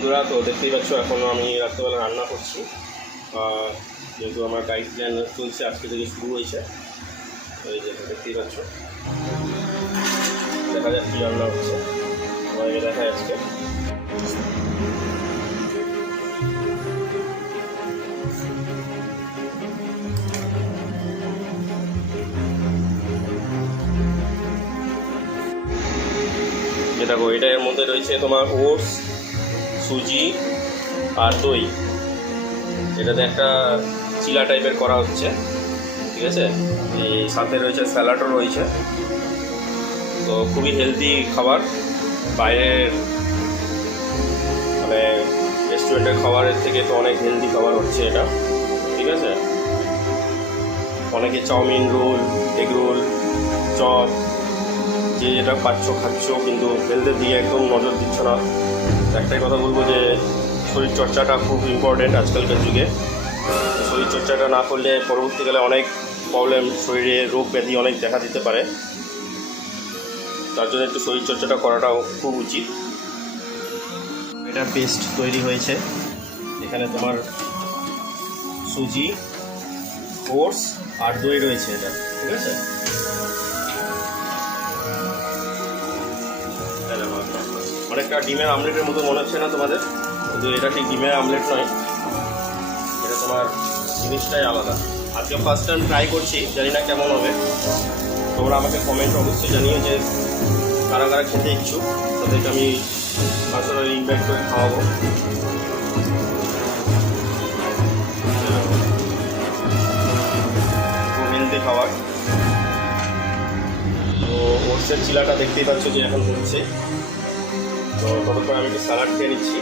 বন্ধুরা, তো দেখতেই পাচ্ছ এখন আমি রাত্রেবেলা রান্না করছি। যেহেতু আমার ডায়েট প্ল্যান চলছে, আজকে থেকে শুরু হয়েছে। এই যে দেখতেই পাচ্ছ, দেখা যাক কী রান্না হচ্ছে, তোমাদেরকে দেখায় আজকে। দেখো, এটার মধ্যে রয়েছে তোমার ওটস, সুজি আর দই। এটাতে একটা চিলা টাইপের করা হচ্ছে, ঠিক আছে। এই সাথে রয়েছে স্যালাডও রয়েছে। তো খুবই হেলদি খাবার, বাইরের মানে রেস্টুরেন্টের খাবারের থেকে তো অনেক হেলদি খাবার হচ্ছে এটা, ঠিক আছে। অনেকে chowmein, roll, egg roll, chop যে যেটা খাচ্ছ, কিন্তু হেলথের দিকে একদম নজর দিচ্ছ না। একটাই কথা বলবো যে শরীরচর্চাটা খুব ইম্পর্টেন্ট আজকালকার যুগে। শরীরচর্চাটা না করলে পরবর্তীকালে অনেক প্রবলেম, শরীরে রোগ ব্যাধি অনেক দেখা দিতে পারে। তার জন্য একটু শরীরচর্চাটা করাটাও খুব উচিত। এটা পেস্ট তৈরি হয়েছে, এখানে তোমার সুজি, ওটস আর দই রয়েছে, এটা ঠিক আছে। অনেকটা ডিমের আমলেটের মতো মনে হচ্ছে না তোমাদের? কিন্তু এটা ঠিক ডিমের আমলেট নয়, এটা তোমার জিনিসটাই আলাদা। আজকে ফার্স্ট টাইম ট্রাই করছি, জানি না কেমন হবে। তোমরা আমাকে কমেন্ট অবশ্যই জানিও যে কারা কারা খেতে ইচ্ছুক, তাদেরকে আমি পার্সোনালি ইনভাইট করে খাওয়াবো। খুব হেলদি খাবার। তো ওটসের চিলাটা দেখতেই পাচ্ছ যে এখন হচ্ছে। তো ততক্ষণ আমি একটু স্যালাড খেয়ে নিচ্ছি।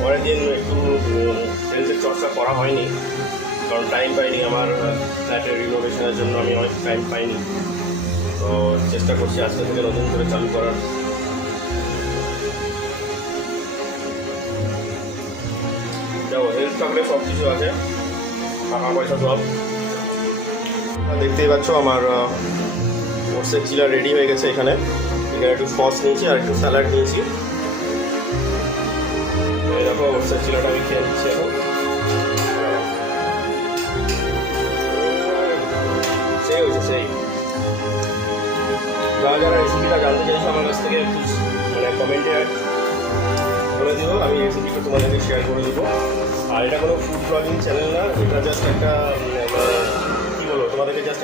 পরের দিন একটু হেলথের চর্চা করা হয়নি, কারণ টাইম পাইনি। আমার ফ্ল্যাটের রিনোভেশনের জন্য আমি অনেক টাইম পাইনি। তো চেষ্টা করছি আজকে থেকে নতুন করে চালু করার। দেখো, হেলথ থাকলে সব কিছু আছে, টাকা পয়সা সব। দেখতেই পাচ্ছ আমার ওটসের চিলা রেডি হয়ে গেছে। এখানে একটু সস নিয়েছি আর একটু স্যালাড নিয়েছি। এই দেখো, ওটসের চিলাটা আমি খেয়ে নিচ্ছি এখন। সেই হয়েছে, সেই। যারা যারা রেসিপিটা জানতে চাইছো আমার কাছ থেকে একটু মানে কমেন্টে বলে দিও, আমি রেসিপিটা তোমাদেরকে শেয়ার করে দেবো। আর এটা কোনো ফুড ব্লগিং চ্যানেল না, এটা জাস্ট একটা কী বলবো তোমাদেরকে, জাস্ট